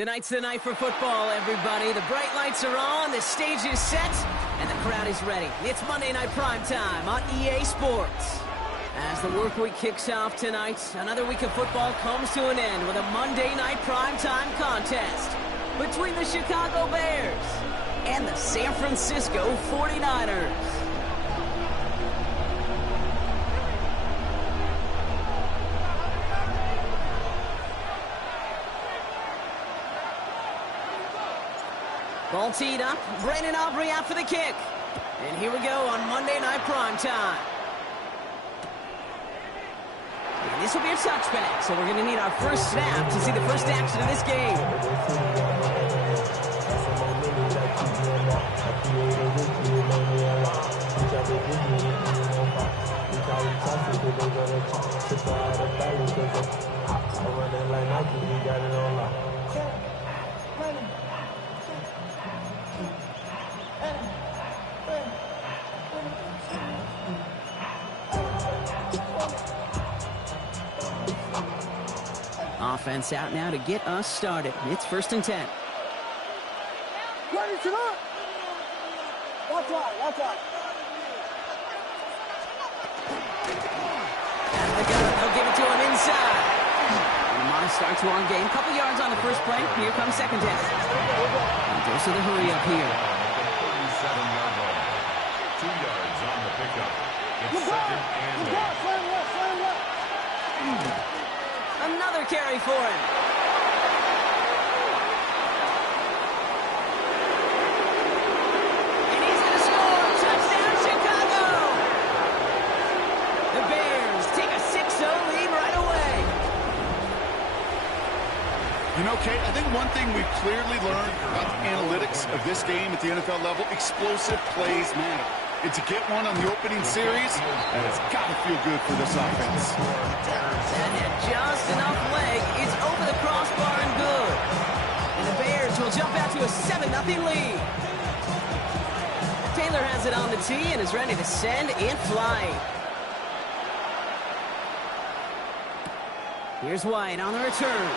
Tonight's the night for football, everybody. The bright lights are on, the stage is set, and the crowd is ready. It's Monday Night Primetime on EA Sports. As the work week kicks off tonight, another week of football comes to an end with a Monday Night Primetime contest between the Chicago Bears and the San Francisco 49ers. Ball teed up, Brandon Aubrey out for the kick. And here we go on Monday Night Primetime. And this will be a touchback, so we're going to need our first snap to see the first action of this game. Offense out now to get us started. It's 1st and 10. Ready to up. Watch out, watch out. Out of the gun, they'll give it to him inside. And Lamar starts one game. Couple yards on the first play. Here comes second down. And goes to the hurry up here. 37-yard line. 2 yards on the pickup. It's second and 8. Another carry for him. And he's going to score. Touchdown, Chicago. The Bears take a 6-0 lead right away. You know, Kate, I think one thing we've clearly learned about the analytics of this game at the NFL level, explosive plays matter. And to get one on the opening series, and it's got to feel good for this offense. That had just enough leg. It's over the crossbar and good. And the Bears will jump out to a 7-0 lead. Taylor has it on the tee and is ready to send it flying. Here's White on the return.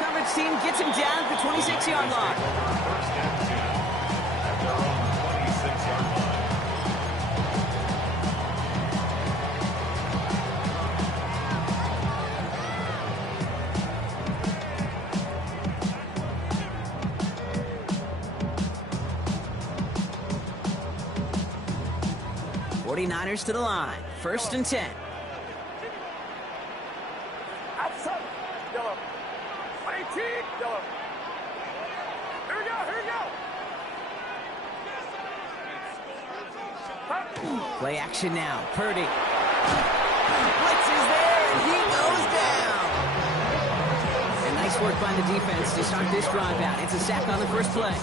Coverage team gets him down at the 26-yard line. 49ers to the line. 1st and 10. Outside. Yellow. 18. Yellow. Here we go. Play action now. Purdy. Blitz is there, and he goes down. And nice work by the defense to start this drive out. It's a sack on the first play.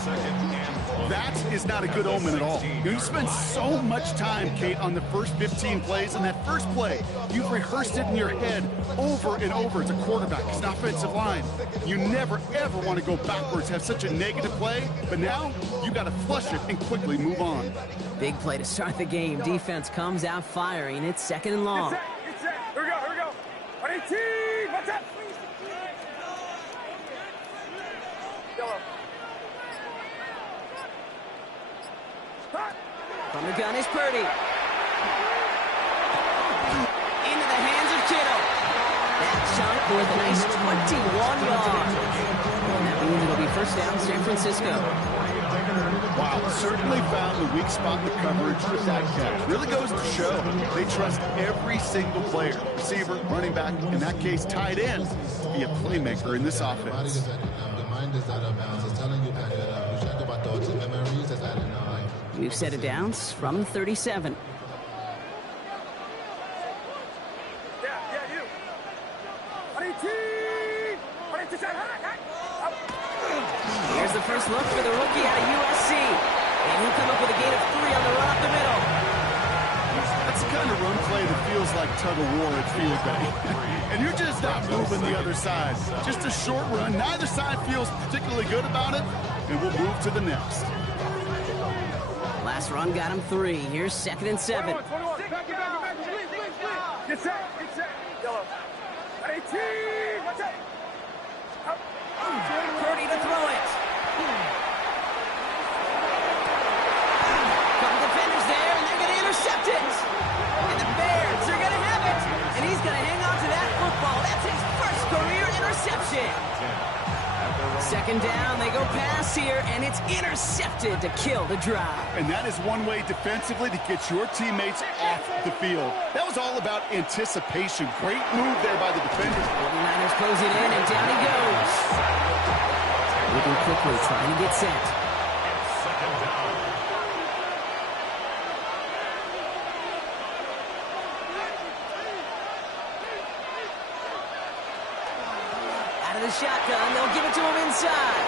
That is not a good omen at all. You spend so much time, Kate, on the first 15 plays, and that first play, you've rehearsed it in your head over and over as a quarterback, as an offensive line. You never, ever want to go backwards, have such a negative play, but now you got to flush it and quickly move on. Big play to start the game. Defense comes out firing. It's 2nd and long. Get set. Here we go. 18. Watch out. Yellow. From the gun is Purdy. Into the hands of Kittle. That shot worth a nice 21 yards. And that means it'll be 1st down, San Francisco. Wow, certainly found the weak spot in the coverage with that catch. Really goes to show they trust every single player, receiver, running back, in that case tight end, to be a playmaker in this offense. We've set it down from 37. Yeah, you. 18. Here's the first look for the rookie out of USC. And he'll come up with a gain of 3 on the run up the middle. That's the kind of run play that feels like tug-of-war at field day. And you're just not moving the other side. Just a short run. Neither side feels particularly good about it. And we'll move to the next. Last run got him 3. Here's 2nd and 7. Get set. Yellow. 118. Watch out. Purdy to throw it. Couple defenders there, and they're going to intercept it. And the Bears are going to have it. And he's going to hang on to that football. That's his first career interception. Second down, they go pass here, and it's intercepted to kill the drive. And that is one way defensively to get your teammates off the field. That was all about anticipation. Great move there by the defenders. 49ers close it in, and down he goes. Moving quickly, trying to get set. Second down. Out of the shotgun, they'll give it to him inside.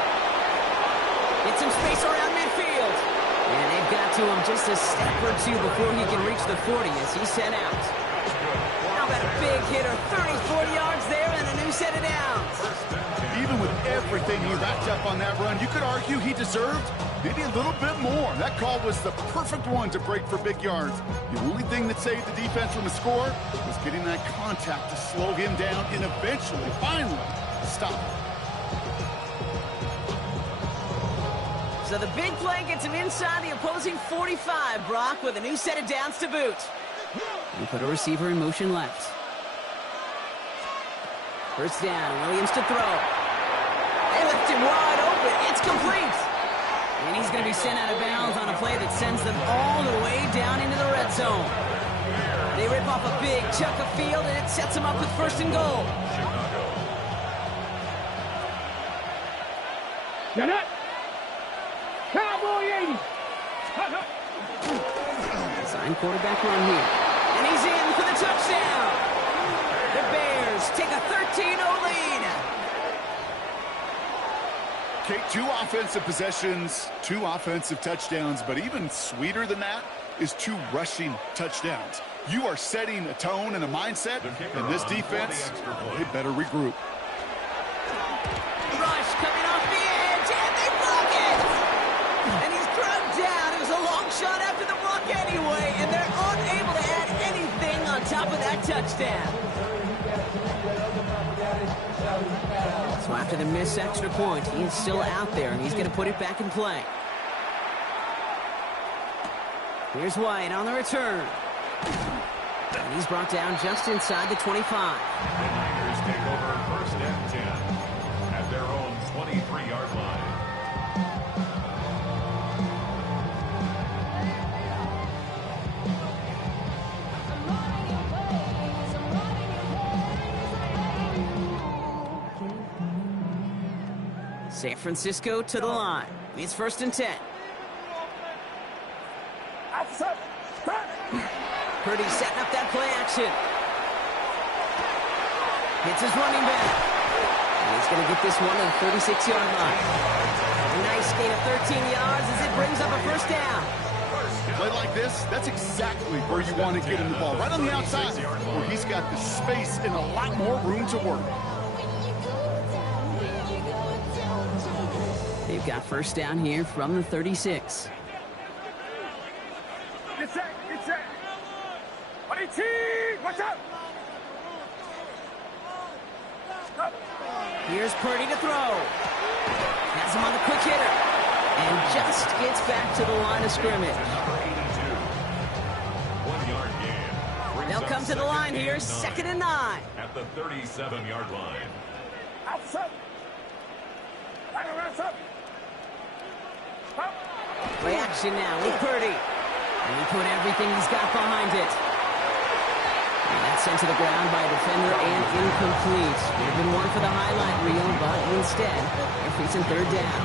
Get some space around midfield. And they've got to him just a step or two before he can reach the 40 as he's sent out. How about a big hitter, 30, 40 yards there, and a new set of downs. Even with everything he racked up on that run, you could argue he deserved maybe a little bit more. That call was the perfect one to break for big yards. The only thing that saved the defense from a score was getting that contact to slow him down and eventually, finally, stop. So the big play gets him inside the opposing 45, Brock, with a new set of downs to boot. We put a receiver in motion left. First down, Williams to throw. They left him wide open. It's complete. And he's going to be sent out of bounds on a play that sends them all the way down into the red zone. They rip off a big chunk of field, and it sets them up with first and goal. You're not. Cowboy 80. Sign quarterback run here. And he's in for the touchdown. The Bears take a 13-0 lead. Okay, 2 offensive possessions, 2 offensive touchdowns, but even sweeter than that is 2 rushing touchdowns. You are setting a tone and a mindset, and this defense, they better regroup. Rush coming off the edge, and they block it! And he's drugged down. It was a long shot after the block anyway, and they're unable to add anything on top of that touchdown. So after the missed extra point, he is still out there, and he's going to put it back in play. Here's White on the return. And he's brought down just inside the 25. The Niners take over first and 10 at their own 23-yard line. San Francisco to the line. It's first and 10. Outside. Purdy setting up that play action. Hits his running back. And he's going to get this one on the 36-yard line. A nice gain of 13 yards as it brings up a first down. Play like this, that's exactly where you want to get him the ball. Right on the outside, where he's got the space and a lot more room to work. They've got first down here from the 36. Get set. Get set. 118. Watch out. Here's Purdy to throw. Has him on the quick hitter. And just gets back to the line of scrimmage. Number 82. 1-yard gain. They'll come to the line here, second and 9. At the 37-yard line. Outside. Right around up. Play action now with Purdy. And he put everything he's got behind it. And that's sent to the ground by a defender and incomplete. Would have been one for the highlight reel, but instead, they're facing third down.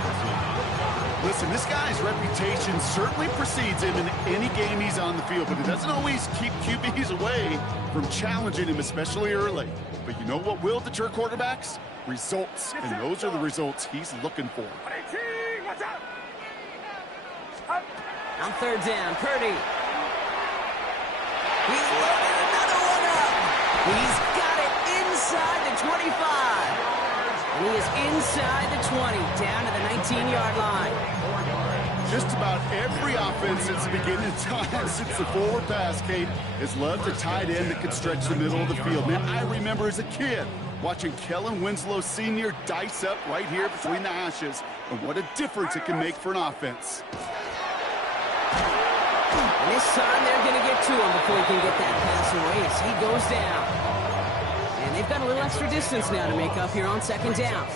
Listen, this guy's reputation certainly precedes him in any game he's on the field, but it doesn't always keep QBs away from challenging him, especially early. But you know what will deter quarterbacks? Results, and those are the results he's looking for. 118. Watch out. On third down, Purdy. He's loaded another one up. He's got it inside the 25. And he is inside the 20, down to the 19-yard line. Just about every offense since the beginning of time, since the forward pass, Kate, has loved a tight end that could stretch the middle of the field. Man, I remember as a kid Watching Kellen Winslow Sr. dice up right here between the hashes. And what a difference it can make for an offense. And this time they're going to get to him before he can get that pass away as he goes down. And they've got a little extra distance now to make up here on second down.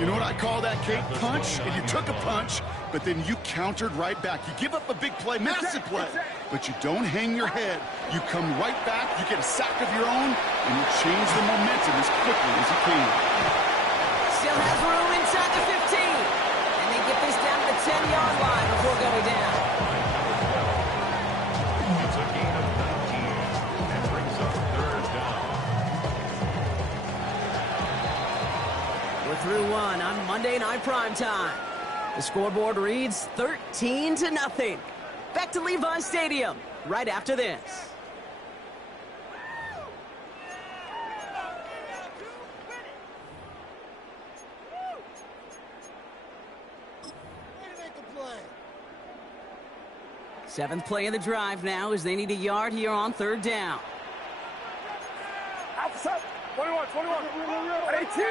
You know what I call that, Kate? Punch. And you took a punch, but then you countered right back. You give up a big play, massive play, but you don't hang your head. You come right back, you get a sack of your own, and you change the momentum as quickly as you can. Still has room inside the 15. And they get this down to the 10-yard line before going down. It's a gain of 19 and brings up third down. We're through one on Monday Night Primetime. The scoreboard reads 13-0. Back to Levi Stadium right after this. Seventh play of the drive now as they need a yard here on third down. Outside. 21, 21. 18.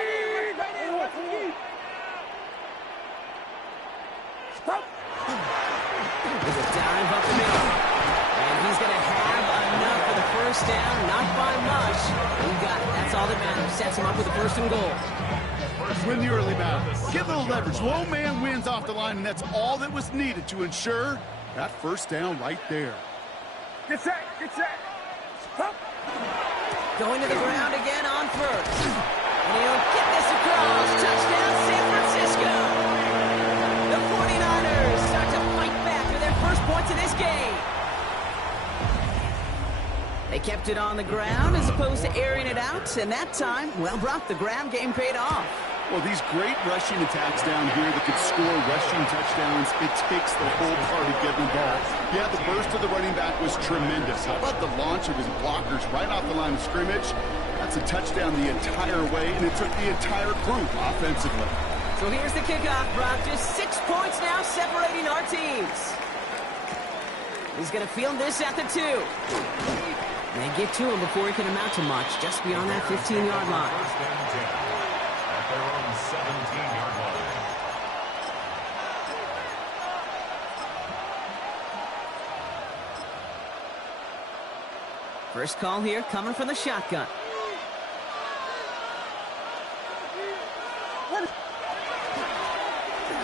Stop. There's a dive up the middle. And he's going to have enough for the first down. Not by much. He got it. That's all that matters. Sets him up with a 1st and goal. Win the early battle. Get a little leverage. Low man wins off the line, and that's all that was needed to ensure that first down right there. Get set. Get set. Stop. Going to the ground again on first. And he'll get this across. Touchdown, San Francisco. The 49ers start to fight back for their first points in this game. They kept it on the ground as opposed to airing it out. And that time, well, Brock, the ground game paid off. Well, these great rushing attacks down here that could score rushing touchdowns, it takes the whole party getting involved. Yeah, the burst of the running back was tremendous. How about the launch of his blockers right off the line of scrimmage? That's a touchdown the entire way, and it took the entire group offensively. So here's the kickoff, Brock. Just 6 points now separating our teams. He's going to field this at the 2. They get to him before he can amount to much, just beyond that 15-yard line. First and 10 at their own 17-yard line. First call here coming from the shotgun.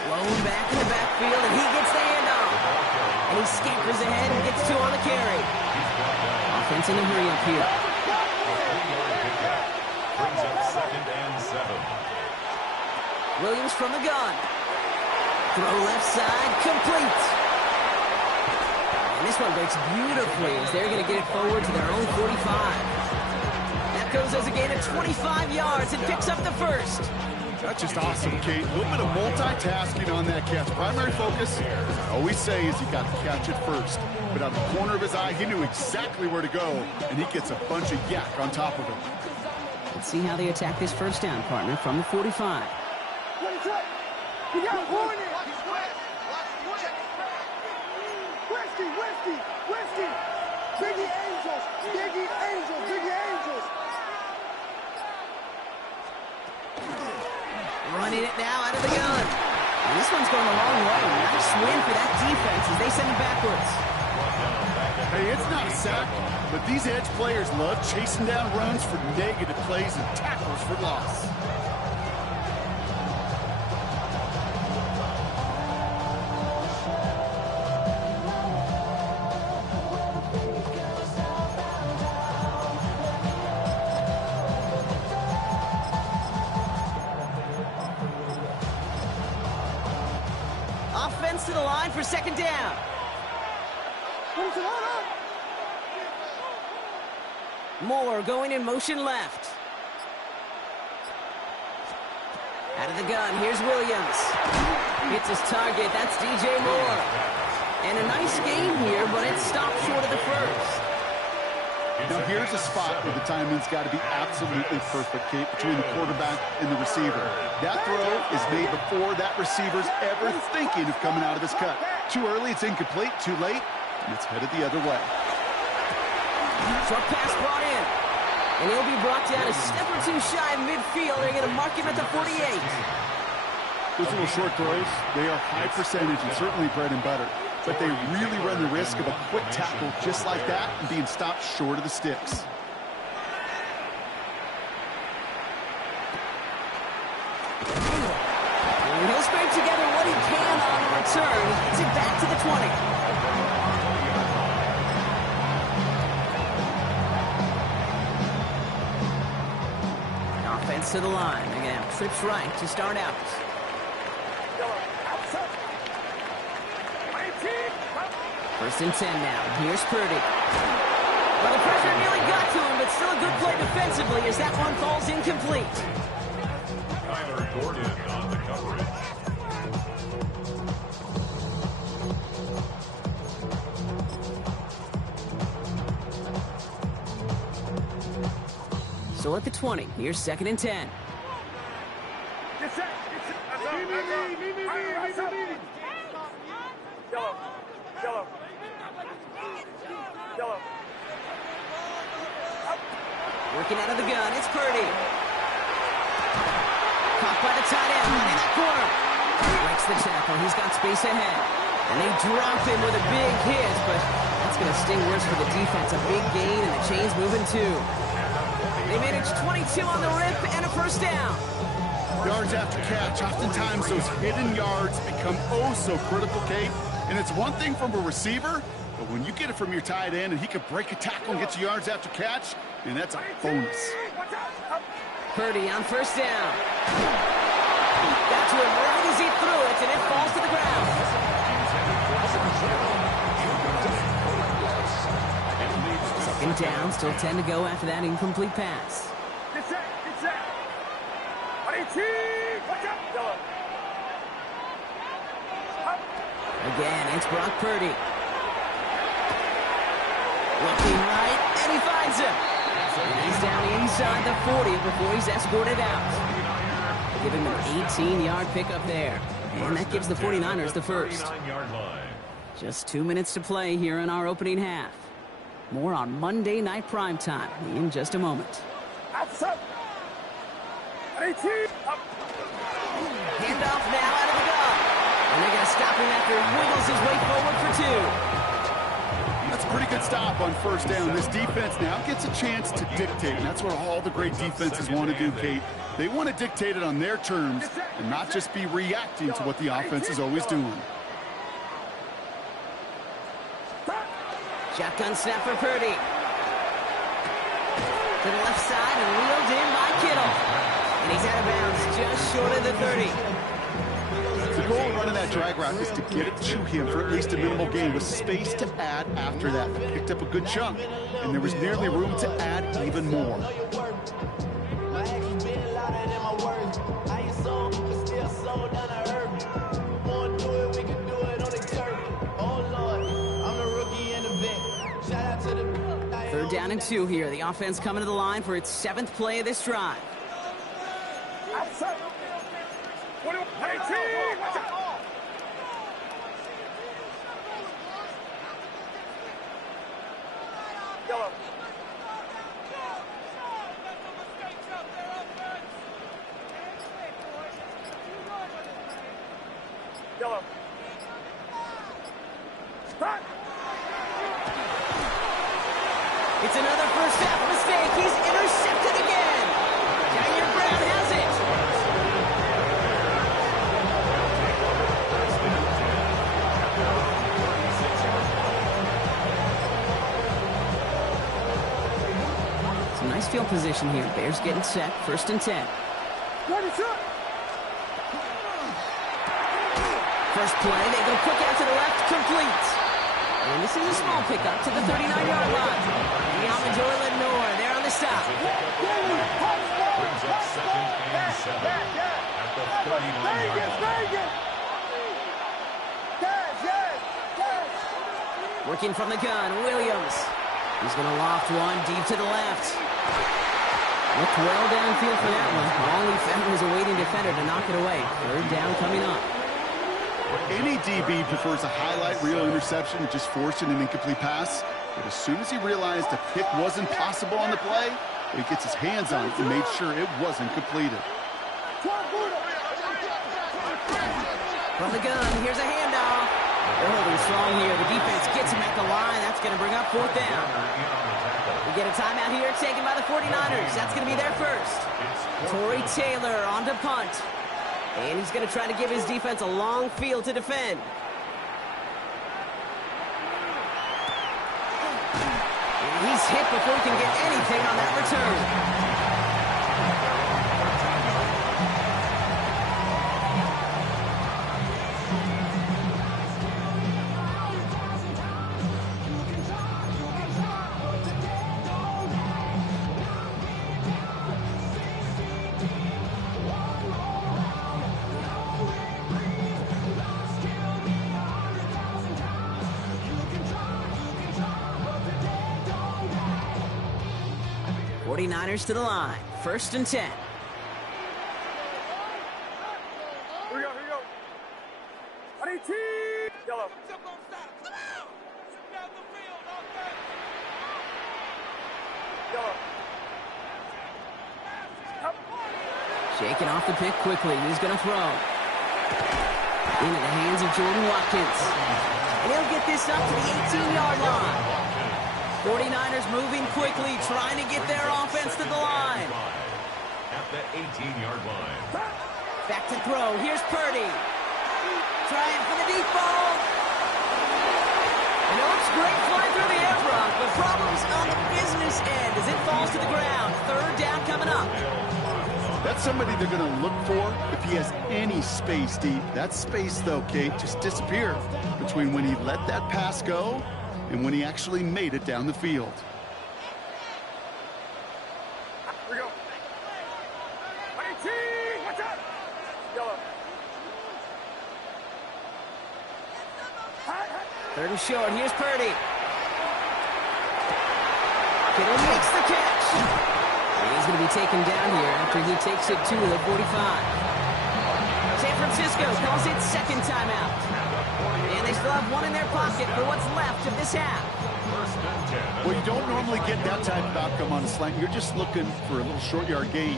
Blown back in the backfield, and he gets the handoff. And he scampers ahead and gets 2 on the carry. Offense in a hurry up here. Brings up 2nd and 7. Williams from the gun. Throw left side, complete. And this one breaks beautifully as they're going to get it forward to their own 45. That goes as a gain of 25 yards and picks up the first. That's just awesome, Kate. A little bit of multitasking on that catch. Primary focus, as I always say, is you got to catch it first. But out of the corner of his eye, he knew exactly where to go, and he gets a bunch of yak on top of it. Let's see how they attack this first down, partner, from the 45. We got Hornet. Whiskey. Biggie Angels. Running it now out of the gun. And this one's going a long way. Nice win for that defense as they send it backwards. Hey, it's not a sack, but these edge players love chasing down runs for negative plays and tackles for loss. Offense to the line for second down. Moore going in motion left. Out of the gun, here's Williams. Hits his target, that's DJ Moore. And a nice game here, but it stopped short of the first. Now here's a spot where the timing's got to be absolutely perfect, Kate, between the quarterback and the receiver. That throw is made before that receiver's ever thinking of coming out of this cut. Too early, it's incomplete. Too late, and it's headed the other way. Short pass brought in. And he'll be brought down a step or two shy of midfield. They're going to mark him at the 48. Those little short throws, they are high percentage and certainly bread and butter. But they really run the risk of a quick tackle just like that and being stopped short of the sticks. And he'll scrape together what he can on the return. He gets it back to the 20. Offense to the line. They're going to have trips right to start out. First and 10 now. Here's Purdy. Well, the pressure nearly got to him, but still a good play defensively as that one falls incomplete. Tyler Gordon on the coverage. So at the 20, here's second and 10. Working out of the gun, it's Purdy. Caught by the tight end, in that corner. Breaks the tackle, he's got space ahead. And they drop him with a big hit, but that's going to sting worse for the defense. A big gain, and the chain's moving too. They manage 22 on the rip and a first down. Yards after catch, oftentimes those hidden yards become oh so critical, Kate. And it's one thing from a receiver, but when you get it from your tight end and he can break a tackle and get you yards after catch, and that's a bonus. Purdy on first down. Got to him right as he threw it, and it falls to the ground. Second down, still 10 to go after that incomplete pass. Again, it's Brock Purdy. Looking right, and he finds him. And he's down inside the 40 before he's escorted out. Give him an 18-yard pickup there. And that gives the 49ers the first. Just 2 minutes to play here in our opening half. More on Monday Night Primetime in just a moment. Handoff now out of the gun. And they're going to stop him after he wiggles his way forward for two. That's a pretty good stop on first down. This defense now gets a chance to dictate, and that's what all the great defenses want to do, Kate. They want to dictate it on their terms and not just be reacting to what the offense is always doing. Shotgun snap for Purdy. To the left side and wheeled in by Kittle. And he's out of bounds just short of the 30. The goal of running that drag route is to get it to him for at least a minimal gain with space to add after that. Picked up a good chunk, and there was nearly room to add even more. Third down and 2 here. The offense coming to the line for its 7th play of this drive. It's another first half mistake. He's intercepted again. Junior Brown has it. Some nice field position here. Bears getting set. First and 10. First play, they go quick out to the left, complete. And this is a small pickup to the 39-yard line. The Almador Lenore, they're on the stop. Brings up second and 7 at the 39-yard line. Working from the gun, Williams. He's going to loft one deep to the left. Looked well downfield for that one. All he found was a waiting defender to knock it away. Third down coming up. Any DB prefers a highlight reel interception just forcing an incomplete pass. But as soon as he realized a pick wasn't possible on the play, He gets his hands on it and made sure it wasn't completed. From the gun, here's a handoff. They're holding strong here. The defense gets him at the line. That's going to bring up 4th down. We get a timeout here taken by the 49ers. That's going to be their first. Torrey Taylor on to punt. And he's going to try to give his defense a long field to defend. And he's hit before he can get anything on that return. 49ers to the line. 1st and 10. Here we go, here we go. 18. Yellow. Yellow. Shaking off the pick quickly. He's going to throw. Into the hands of Jordan Watkins. And he'll get this up to the 18-yard line. 49ers moving quickly, trying to get their offense to the line. At the 18-yard line. Back to throw. Here's Purdy. Trying for the deep ball. And it looks great flying through the air rock, but problems on the business end as it falls to the ground. 3rd down coming up. That's somebody they're going to look for if he has any space deep. That space, though, Kate, just disappeared between when he let that pass go and when he actually made it down the field. Here we go. 18. Watch out. Yellow. 3rd and short. Here's Purdy. Kittle makes the catch. And he's going to be taken down here after he takes it to the 45. San Francisco calls it 2nd timeout. And they still have one in their pocket for what's left of this half. Well, you don't normally get that type of outcome on a slant. You're just looking for a little short yard gain.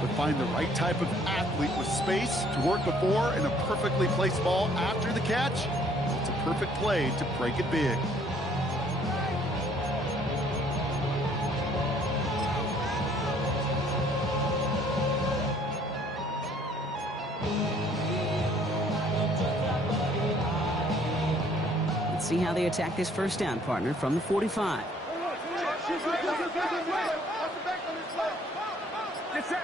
But find the right type of athlete with space to work before and a perfectly placed ball after the catch. It's a perfect play to break it big. Let's see how they attack this 1st down, partner, from the 45. Get set.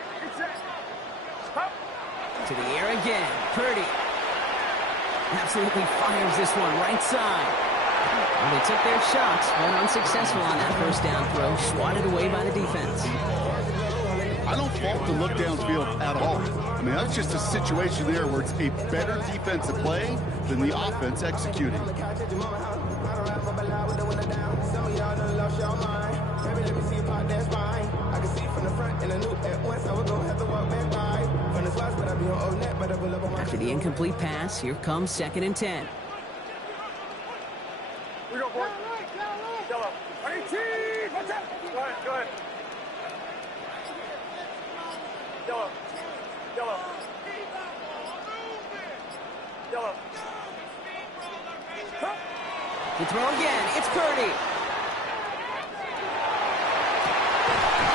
Stop. To the air again. Purdy absolutely fires this one right side. Well, they took their shots, but unsuccessful on that 1st down throw, swatted away by the defense. I don't fault the look downfield at all. I mean, that's just a situation there where it's a better defensive play than the offense executing. After the incomplete pass, here comes 2nd and 10. Here we go, boy. Yellow. 18. Watch out. Go ahead. Yellow. To throw again, it's Purdy.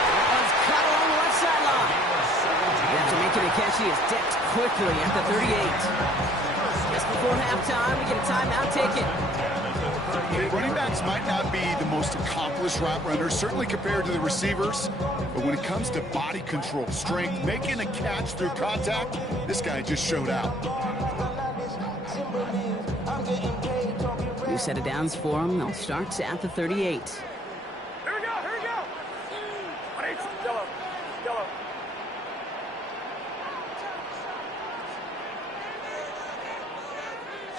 That one's cut along the left sideline. After making a catch, he is decked quickly at the 38. Just before halftime, we get a timeout taken. Running backs might not be the most accomplished route runners, certainly compared to the receivers. But when it comes to body control, strength, making a catch through contact, this guy just showed out. New set of downs for him. They'll start at the 38. Here we go. 18. Yellow.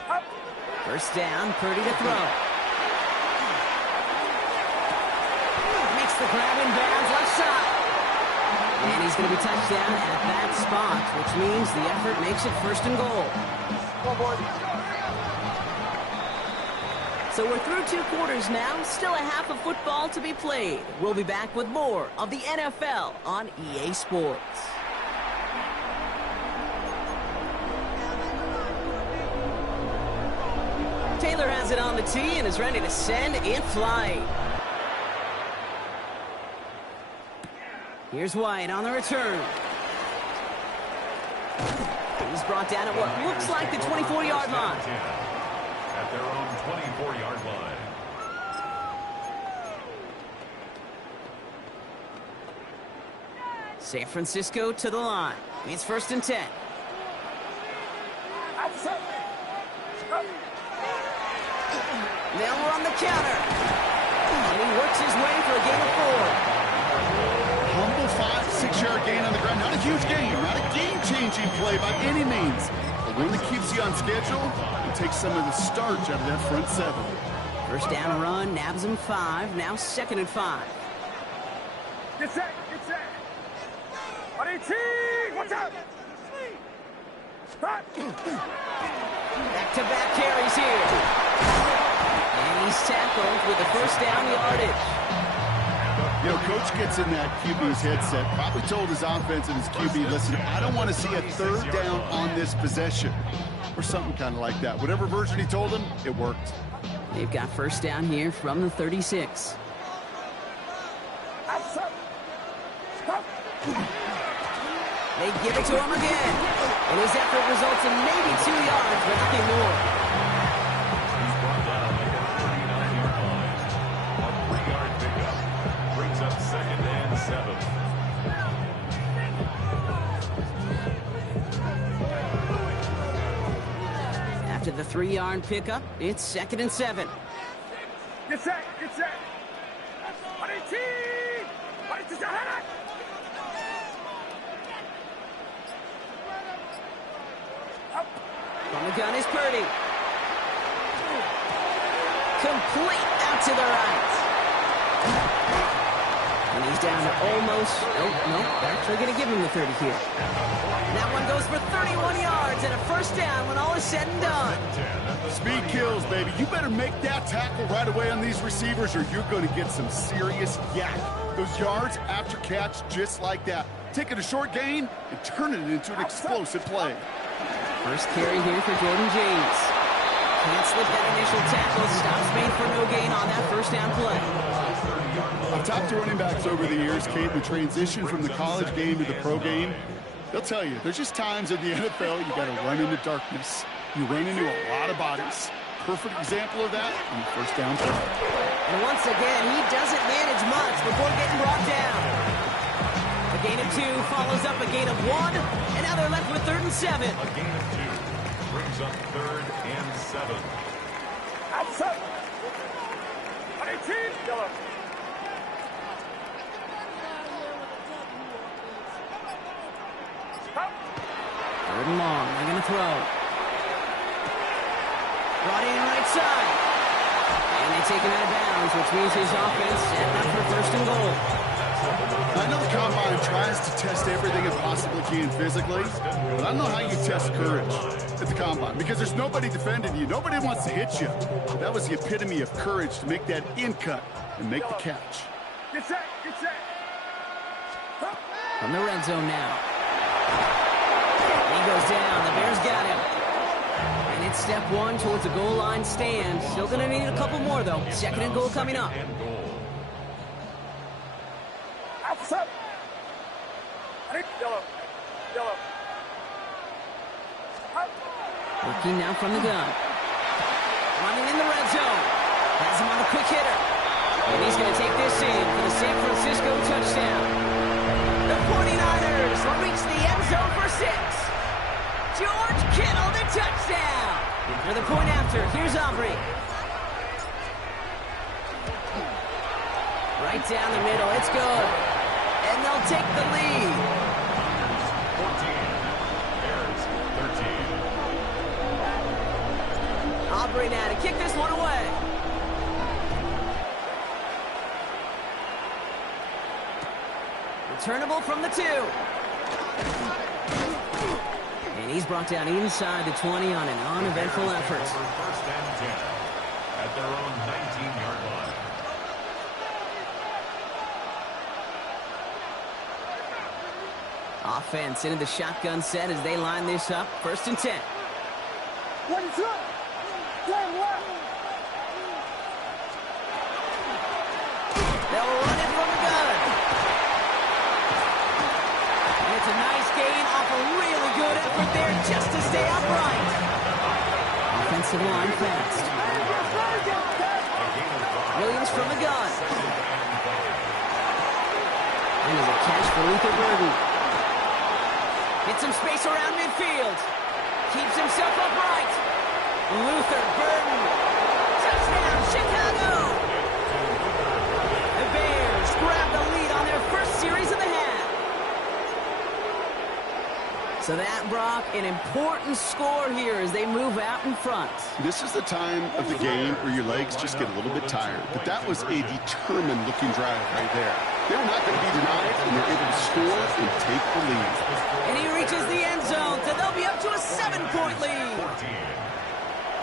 Up. 1st down, Purdy to throw. Makes the grab in bounds left side. And he's going to be touched down at that spot, which means the effort makes it 1st and goal. Come on, boy. So we're through 2 quarters now, still a half of football to be played. We'll be back with more of the NFL on EA Sports. Taylor has it on the tee and is ready to send in flight. Here's White on the return. He's brought down at what looks like the 24-yard line. At their own 24-yard line. San Francisco to the line. It's 1st and 10. They'll run the counter. And he works his way for a gain of 4. Humble 5-6-yard gain on the ground. Not a huge gain, not a game-changing play by any means. But one that keeps you on schedule and takes some of the starch out of that front 7. First down run, nabs him 5. Now 2nd and 5. Get set, get set. Watch out. Back-to-back carries here. And he's tackled with the first down yardage. You know, Coach gets in that QB's headset, probably told his offense and his QB, listen, I don't want to see a 3rd down on this possession. Or something kind of like that. Whatever version he told him, it worked. They've got first down here from the 36. They give it to him again. And his effort results in maybe 2 yards, but nothing more. He's brought down at the 39-yard line. A 3-yard pickup. Brings up 2nd and 7. After the 3-yard pickup, it's 2nd and 7. Get set, get set. From the gun is Purdy. Complete out to the right. And he's down to almost, no, they're actually going to give him the 30 here. That one goes for 31 yards and a first down when all is said and done. Speed kills, baby. You better make that tackle right away on these receivers or you're going to get some serious yak. Those yards after catch just like that. Taking a short gain and turning it into an explosive play. First carry here for Jordan James. Can't slip that initial tackle. Stops made for no gain on that first down play. I've talked to running backs over the years, Kate, the transition from the college game to the pro game. They'll tell you, there's just times in the NFL you got to run into darkness. You run into a lot of bodies. Perfect example of that on the first down play. And once again, he doesn't manage much before getting brought down. A gain of 2 follows up a gain of 1, and now they're left with 3rd and 7. A gain of 2 brings up 3rd and 7. Outside. 18. Yellow. Third and long. They're going to throw. Brought in right side. And they take him out of bounds, which means his offense set up for 1st and goal. I know the combine tries to test everything it possibly can physically, but I don't know how you test courage at the combine because there's nobody defending you. Nobody wants to hit you. That was the epitome of courage to make that in cut and make the catch. Get set, get set. From the red zone now. He goes down. The Bears got him. And it's step 1 towards a goal line stand. Still going to need a couple more, though. 2nd and goal coming up. Outside. Yellow. Yellow. Working now from the gun. Running in the red zone. Has him on a quick hitter. And he's going to take this in for the San Francisco touchdown. The 49ers will reach the end zone for 6. George Kittle, the touchdown. For the point after, here's Aubrey. Right down the middle, it's good. And they'll take the lead. 14. Bears 13. Aubrey now to kick this one away. Returnable from the 2. And he's brought down inside the 20 on an uneventful effort. First and 10 at their own offense into the shotgun set as they line this up. 1st and 10. What is up? They'll run it from the gun. And it's a nice gain off a really good effort there just to stay upright. Offensive line fast. Williams from the gun. And there's a catch for Luther Burden. Gets some space around midfield. Keeps himself upright. Luther Burden. Touchdown, Chicago! The Bears grab the lead on their first series of the half. So that, Brock, an important score here as they move out in front. This is the time of the game where your legs just get a little bit tired. But that was a determined-looking drive right there. They were not going to be denied, and they're able to score and take the lead. And he reaches the end zone, so they'll be up to a 7-point lead.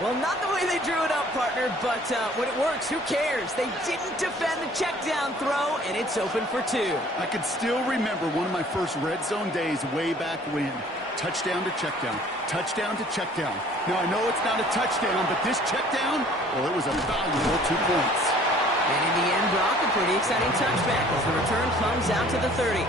Well, not the way they drew it up, partner, but when it works, who cares? They didn't defend the check down throw, and it's open for 2. I can still remember one of my first red zone days way back when. Touchdown to check down, touchdown to check down. Now, I know it's not a touchdown, but this check down, well, it was a valuable 2 points. And in the end, Brock, a pretty exciting touchback as the return comes out to the 30.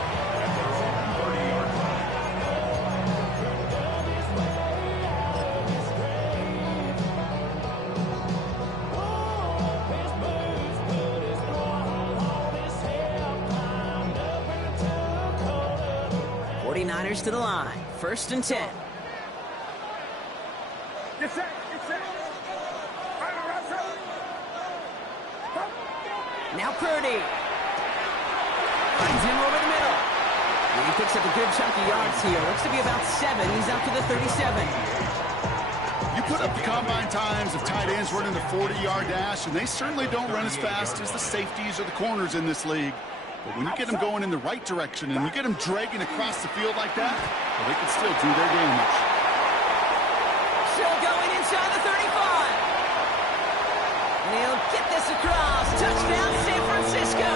Niners to the line. 1st and 10. Get set. Now Purdy. Finds him over the middle. And he picks up a good chunk of yards here. Looks to be about 7. He's out to the 37. You put up the combine times of tight ends running the 40-yard dash, and they certainly don't run as fast as the safeties or the corners in this league. But when you get them going in the right direction and you get them dragging across the field like that, well, they can still do their damage. Still going inside the 35. And he'll get this across. Touchdown, San Francisco.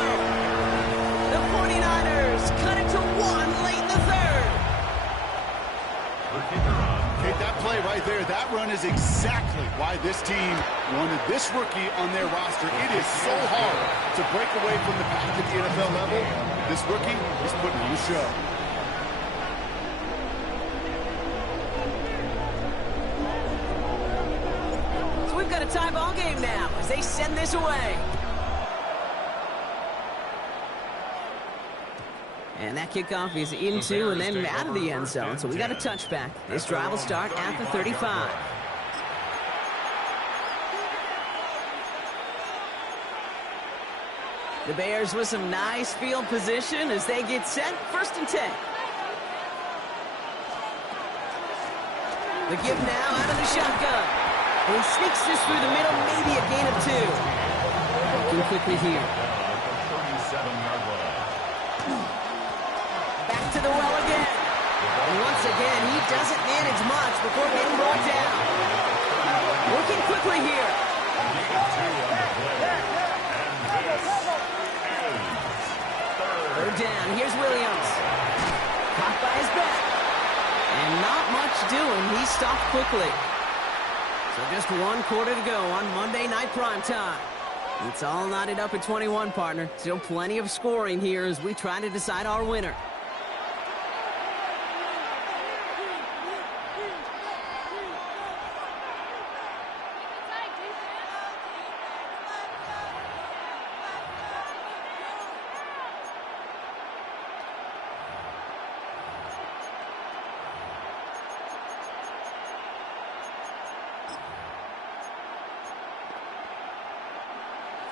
The 49ers cut it to 1 late in the 3rd. Okay, that play right there, that run is exactly why this team wanted this rookie on their roster. It is so hard to break away from the pack at the NFL level. This rookie is putting on a show. So we've got a tie ball game now as they send this away. And that kickoff is into and then out of the end zone. So we got a touchback. This drive will start at the 35. The Bears with some nice field position as they get set. 1st and 10. The give now out of the shotgun. And he sneaks this through the middle, maybe a gain of 2. Looking quickly here. Back to the well again. And once again, he doesn't manage much before getting brought down. Working quickly here. Third down. Here's Williams. Caught by his back. And not much doing. He stopped quickly. So just 1 quarter to go on Monday Night Primetime. It's all knotted up at 21, partner. Still plenty of scoring here as we try to decide our winner.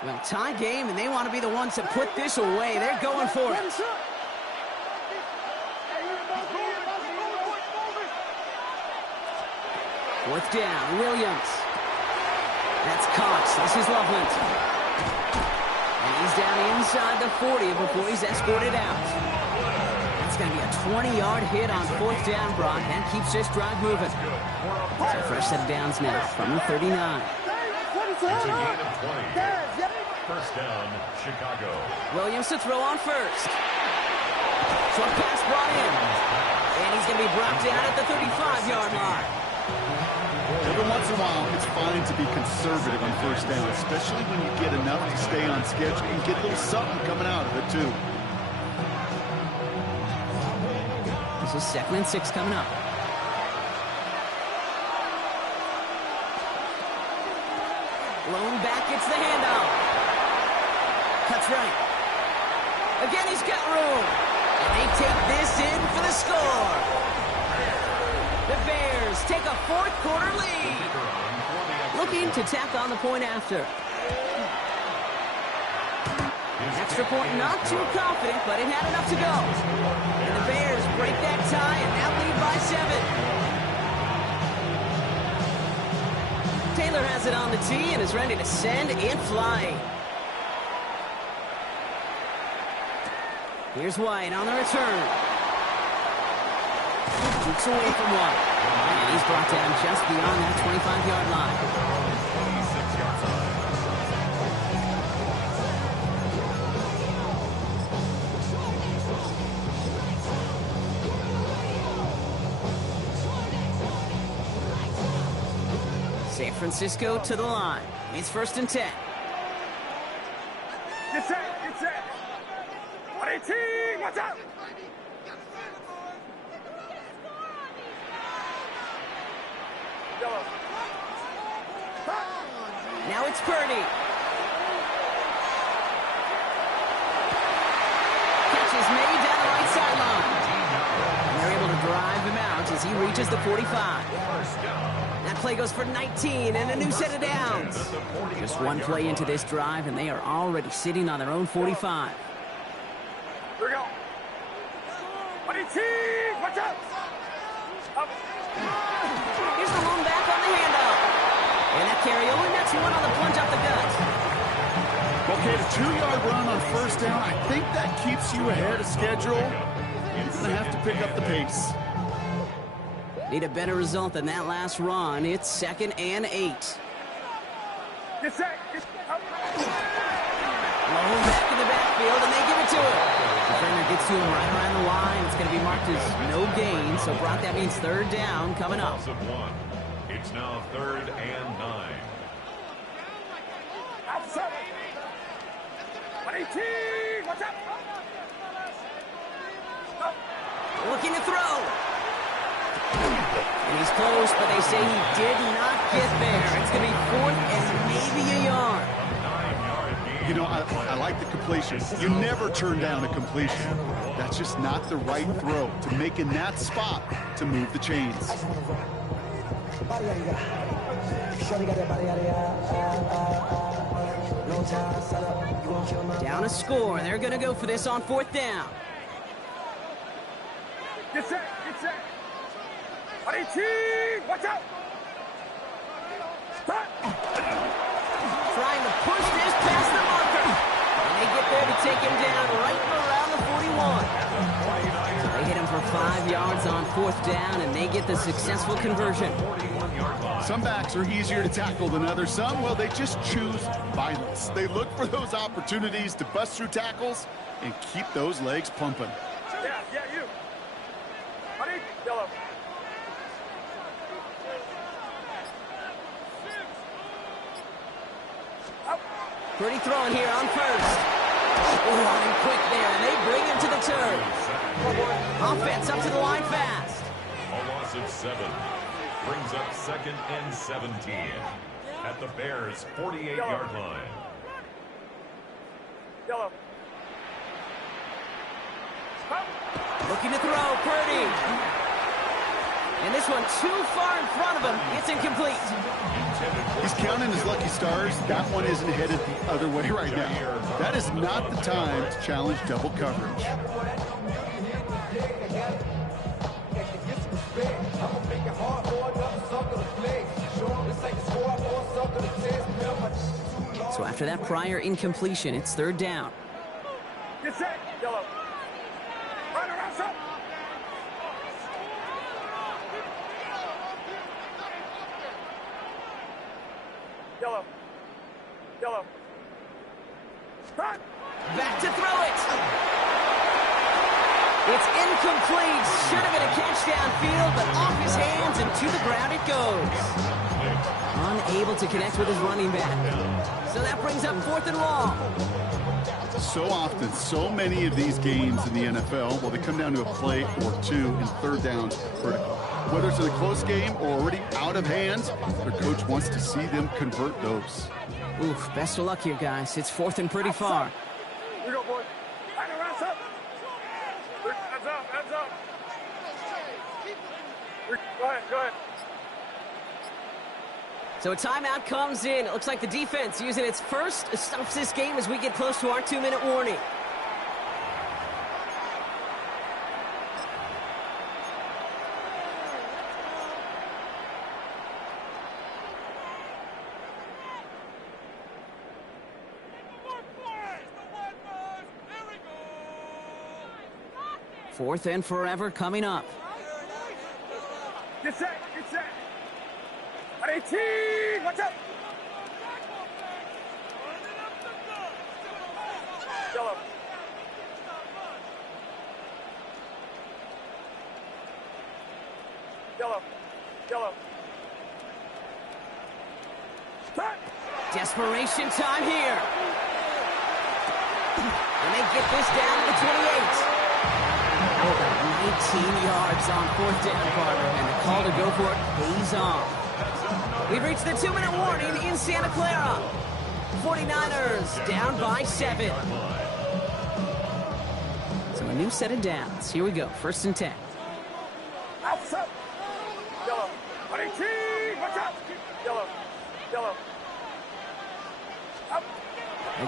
Well, tie game, and they want to be the ones to put this away. They're going for it. 4th down, Williams. That's Cox. This is Loveland. And he's down inside the 40 before he's escorted out. That's going to be a 20-yard hit on 4th down, Brock. That keeps this drive moving. So fresh set of downs now from the 39. It's a gain of 20. 1st down, Chicago. Williams to throw on 1st. Short pass brought in. And he's going to be brought down at the 35-yard line. Every once in a while, it's fine to be conservative on first down, especially when you get enough to stay on schedule and get a little something coming out of it, too. This is 2nd and 6 coming up. Lone back gets the handoff. Cuts right. Again, he's got room. And they take this in for the score. The Bears take a fourth-quarter lead. Looking to tack on the point after. Extra point, not too confident, but it had enough to go. And the Bears break that tie and now lead by 7. Taylor has it on the tee and is ready to send it flying. Here's White on the return. Jukes away from one. And he's brought down just beyond that 25-yard line. 26-yard line. San Francisco to the line. It's 1st and 10. Get set, get set. 18, watch out. Yellow. Now it's Purdy. Catch is made down the right sideline. And they're able to drive him out as he reaches the 45. That play goes for 19 and a new set of downs. Just one play into this drive, and they are already sitting on their own 45. Here we go. 18, watch out. Up. Here's the lone back on the handoff. And that carry over, that's one on the plunge up the gut. Okay, the 2-yard run on first down, I think that keeps you ahead of schedule. You're going to have to pick up the pace. Need a better result than that last run. It's 2nd and 8. Get set, get up. Lone back in the backfield, and they give it to him. Defender gets to him right around the line. It's going to be marked as no gain, so Brock, that means 3rd down coming up. Loss of 1. It's now 3rd and 9. Outside. 18, watch out. Up. Looking to throw. And he's close, but they say he did not get there. It's going to be 4th and maybe a yard. You know, I like the completion. You never turn down a completion. That's just not the right throw to make in that spot to move the chains. Down a score. They're going to go for this on 4th down. Get set, get set. 18, watch out. Stop. Trying to push this past the marker. And they get there to take him down right around the 41. So they hit him for 5 yards on 4th down, and they get the successful conversion. Some backs are easier to tackle than others. Some, well, they just choose violence. They look for those opportunities to bust through tackles and keep those legs pumping. Yeah, you. Honey, yellow. Pretty throwing here on 1st. Running quick there, and they bring him to the turn. Offense up to the line fast. A loss of 7 brings up 2nd and 17 at the Bears' 48-yard line. Yellow. Looking to throw, Purdy. And this one too far in front of him. It's incomplete. He's counting his lucky stars. That one isn't headed the other way right now. That is not the time to challenge double coverage. So after that prior incompletion, it's 3rd down. Get set, yellow. Right around, stop. Yellow. Yellow. Stop. Back to throw it. It's incomplete. Should have been a catch downfield, but off his hands and to the ground it goes. Unable to connect with his running back. So that brings up 4th and long. So often, so many of these games in the NFL, well, they come down to a play or two in third downs vertical. Whether it's in a close game or already out of hands, their coach wants to see them convert those. Oof, best of luck here, guys. It's 4th and pretty far. Here we go, boys. Hands up. Hands up, hands up. Go ahead. So a timeout comes in. It looks like the defense using its first stops this game as we get close to our 2-minute warning. Fourth and forever coming up. Get set. On 18, watch out. Yellow. Desperation time here. And they get this down to the 28. How about 19 yards on 4th down, partner, and the call to go for it pays off. We've reached the 2-minute warning in Santa Clara. 49ers down by 7. So a new set of downs. Here we go, 1st and 10. Outside. Yellow. On 18, watch out. Yellow. Up.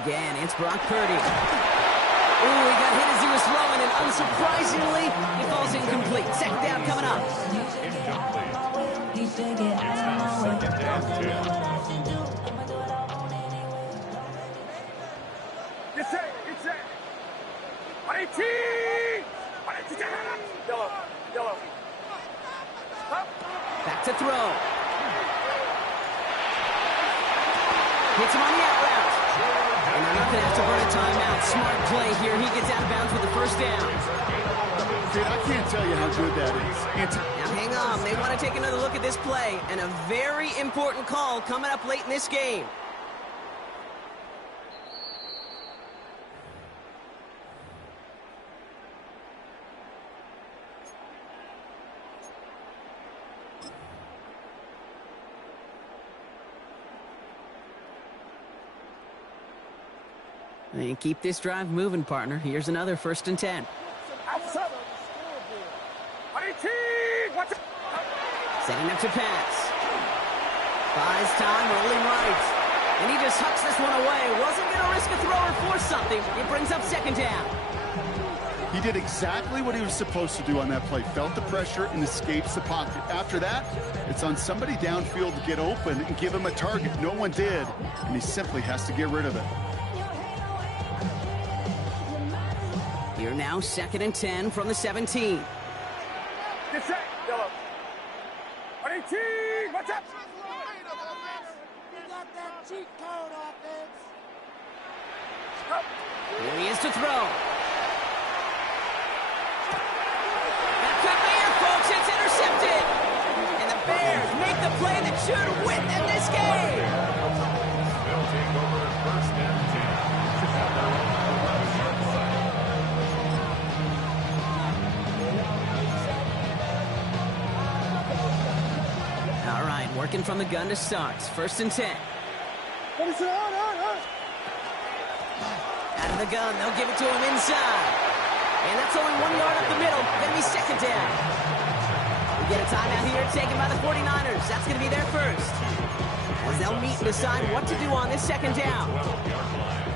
Again, it's Brock Purdy. Ooh, he got hit as he was throwing, and unsurprisingly, he falls incomplete. 2nd down coming up. Incomplete. It's now 2nd and 10. Get set. On 18. Yellow. Up. Back to throw. Hits him on the out route. And they're not going to have to burn a timeout. Smart play here. He gets out of bounds with the 1st down. Dude, I can't tell you how good that is. Now hang on. They want to take another look at this play. And a very important call coming up late in this game. And keep this drive moving, partner. Here's another 1st and 10. Outside. On 18. Watch out. Setting up to pass. Buys time, rolling right. And he just hucks this one away. Wasn't going to risk a throw or force something. It brings up 2nd down. He did exactly what he was supposed to do on that play. Felt the pressure and escapes the pocket. After that, it's on somebody downfield to get open and give him a target. No one did, and he simply has to get rid of it. Here now, 2nd and 10 from the 17. Get set. Yellow. On 18. Watch out. You got that cheat code offense. Up. Here he is to throw. That could be it, folks. It's intercepted. And the Bears make the play that should win them this game. They'll take over 1st and 10. At their own 11-yard line. All right, working from the gun to start. 1st and 10. What is it? Out of the gun, they'll give it to him inside. And that's only 1 yard up the middle. Gonna be 2nd down. We get a timeout here taken by the 49ers. That's gonna be their first. As they'll meet and decide what to do on this 2nd down. 12-yard line.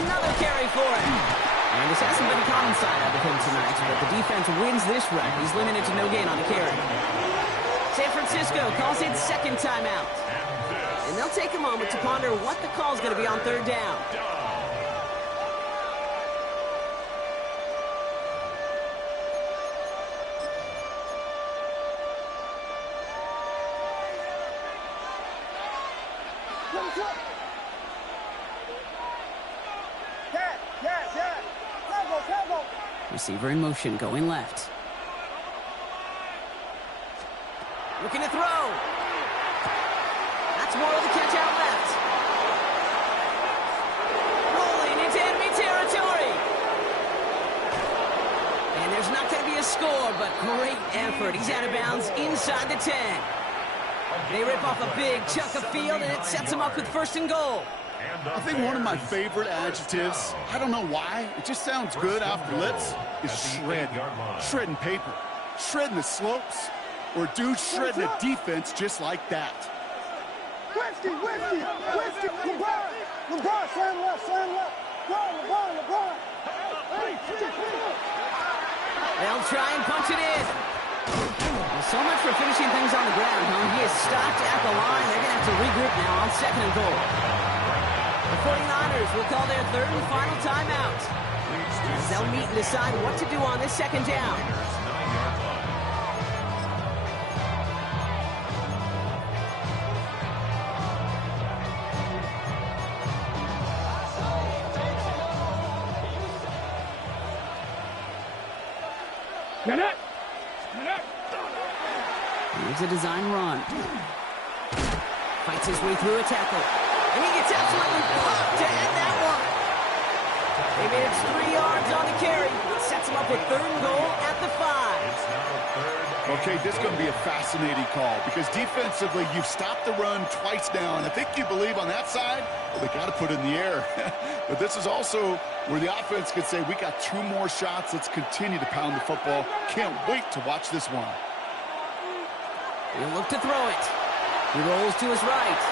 Another carry for him. And this hasn't been a common side out of him tonight, but the defense wins this run. He's limited to no gain on the carry. San Francisco calls it 2nd timeout. And they'll take a moment to ponder what the call is going to be on 3rd down. Receiver in motion, going left. Looking to throw. That's more of the catch out left. Rolling into enemy territory. And there's not going to be a score, but great effort. He's out of bounds inside the 10. They rip off a big chunk of field, and it sets them up with 1st and goal. I think one of my favorite adjectives, I don't know why, it just sounds good off the lips, is shred. Shredding paper. Shredding the slopes. Or dude shredding a defense just like that. Whiskey, LeBron, slam left, LeBron. Hey, They'll try and punch it in. Well, so much for finishing things on the ground, huh? He is stopped at the line. They're going to have to regroup now on 2nd and goal. The 49ers will call their 3rd and final timeout. They'll meet and decide what to do on this 2nd down. Here's a design run. Fights his way through a tackle. And he gets absolutely popped to end that one. They made it 3 yards on the carry. It sets him up with 3rd and goal at the 5. Okay, this is going to be a fascinating call because defensively, you've stopped the run twice now, and I think you believe on that side, well, they got to put it in the air. But this is also where the offense could say, we got 2 more shots. Let's continue to pound the football. Can't wait to watch this one. He'll look to throw it. He rolls to his right.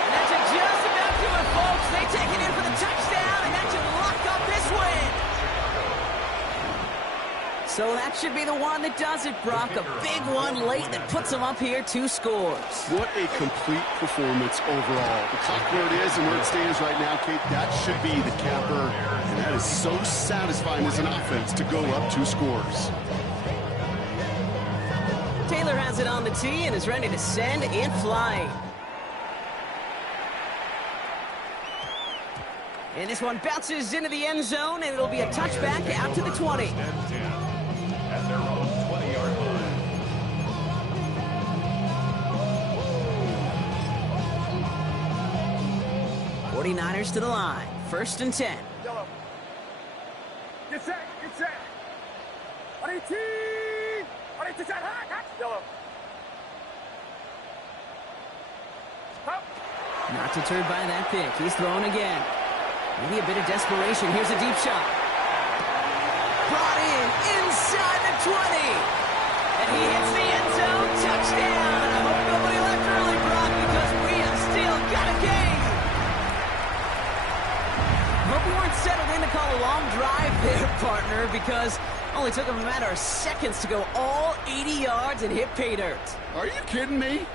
And that should just about do it, folks. They take it in for the touchdown, and that should lock up this win. So that should be the one that does it, Brock. A big one late that puts them up here 2 scores. What a complete performance overall. The clock where it is and where it stands right now, Kate, that should be the capper. And that is so satisfying as an offense to go up 2 scores. Taylor has it on the tee and is ready to send it flying. And this one bounces into the end zone, and it'll be a touchback out to the 20. At their own 20-yard line. 49ers to the line. 1st and 10. Yellow. Get set. Yellow. Up. Not deterred by that pick. He's throwing again. Maybe a bit of desperation. Here's a deep shot. Brought in inside the 20. And he hits the end zone. Touchdown. I hope nobody left early, Brock, because we have still got a game. Hope we weren't settled in to call a long drive there, partner, because only took him a matter of seconds to go all 80 yards and hit pay dirt. Are you kidding me?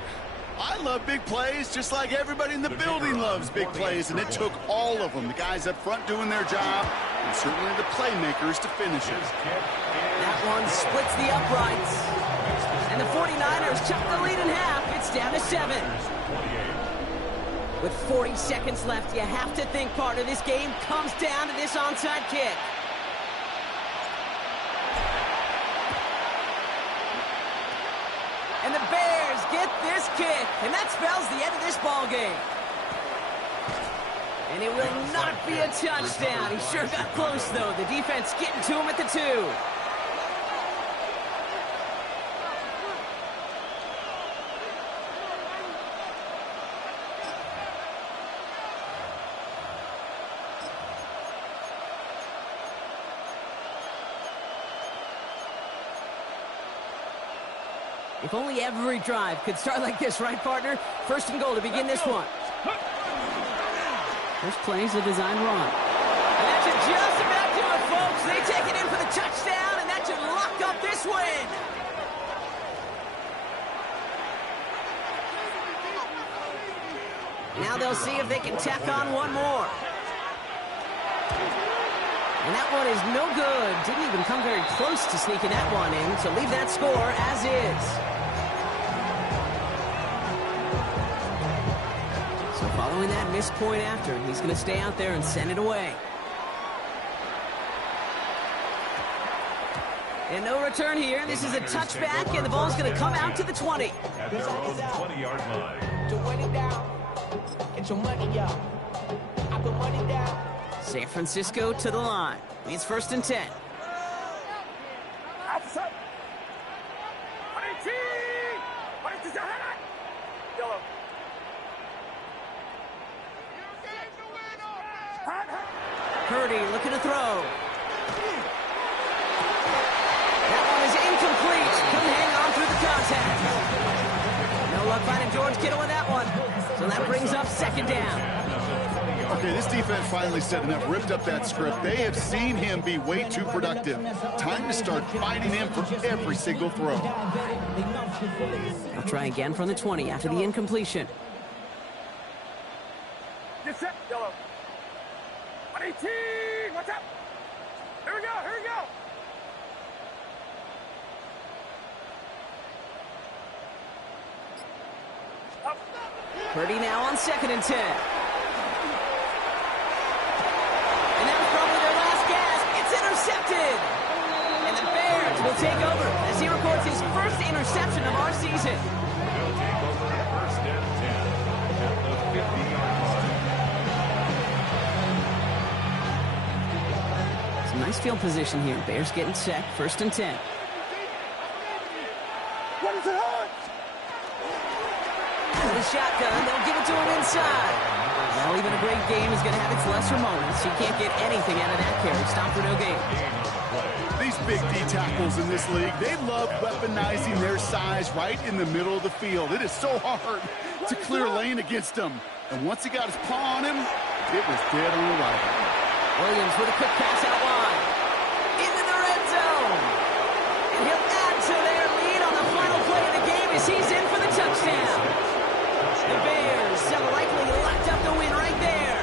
I love big plays just like everybody in the building loves big plays, and it took all of them. The guys up front doing their job, and certainly the playmakers to finish it. That one splits the uprights. And the 49ers chop the lead in half. It's down to 7. With 40 seconds left, you have to think part of this game comes down to this onside kick. And the Bears get this kick, and that spells the end of this ball game. And it will not be a touchdown. He sure got close, though. The defense getting to him at the 2. If only every drive could start like this, right, partner? 1st and goal to begin this one. First play's a design run. And that should just about do it, folks. They take it in for the touchdown, and that should lock up this win. Now they'll see if they can tack on one more. And that one is no good. Didn't even come very close to sneaking that one in, so leave that score as is. So following that missed point after, he's going to stay out there and send it away. And no return here. This is a touchback, and the ball's going to come out to the 20. At their own 20-yard line. To run it down. Get your money up. I put money down. San Francisco to the line. It's 1st and 10. Outside. 18. Yellow. Purdy looking to throw. That one is incomplete. Couldn't hang on through the contact. No luck finding George Kittle with that one. So that brings up 2nd down. Okay, this defense finally set enough, ripped up that script. They have seen him be way too productive. Time to start fighting him for every single throw. I'll try again from the 20 after the incompletion. Get set. Yellow. 18. Watch out. Here we go. Here we go. Up. Purdy now on 2nd and 10. And that was probably their last gasp. It's intercepted. And the Bears will take over as he records his first interception of our season. They'll take over 1st and 10 at the 50-yard line. Some nice field position here. Bears getting set. 1st and 10. What is it on? With a shotgun, they'll give it to him inside. Well, even a great game is going to have its lesser moments. You can't get anything out of that carry. Stop for no gain. These big D tackles in this league, they love weaponizing their size right in the middle of the field. It is so hard to clear lane against them. And once he got his paw on him, it was dead on arrival. Williams with a quick pass out wide. Into the red zone. And he'll add to their lead on the final play of the game as he's in for the touchdown. The Bears have likely locked up the win right there.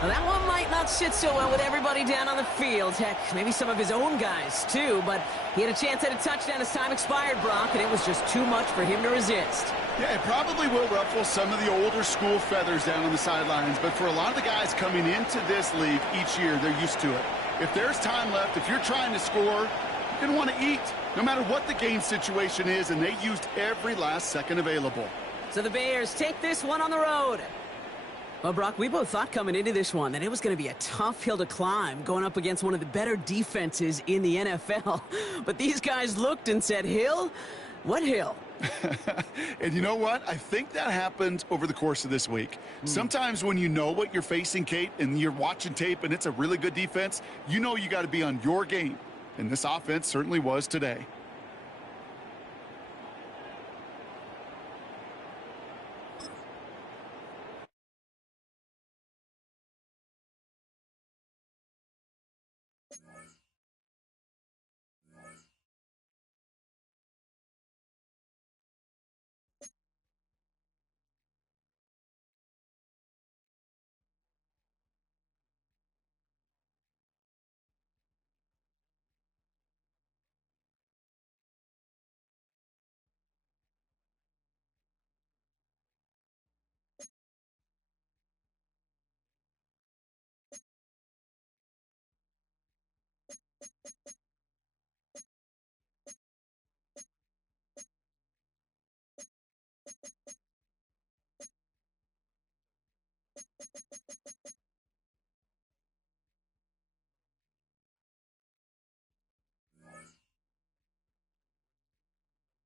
Now that one might not sit so well with everybody down on the field. Heck, maybe some of his own guys too, but he had a chance at a touchdown as time expired, Brock, and it was just too much for him to resist. Yeah, it probably will ruffle some of the older school feathers down on the sidelines, but for a lot of the guys coming into this league each year, they're used to it. If there's time left, if you're trying to score, you're going to want to eat, no matter what the game situation is, and they used every last second available. So the Bears take this one on the road. Well, Brock, we both thought coming into this one that it was going to be a tough hill to climb going up against one of the better defenses in the NFL. But these guys looked and said, Hill? What hill? And you know what? I think that happened over the course of this week. Sometimes when you know what you're facing, Kate, and you're watching tape and it's a really good defense, you know you got to be on your game. And this offense certainly was today.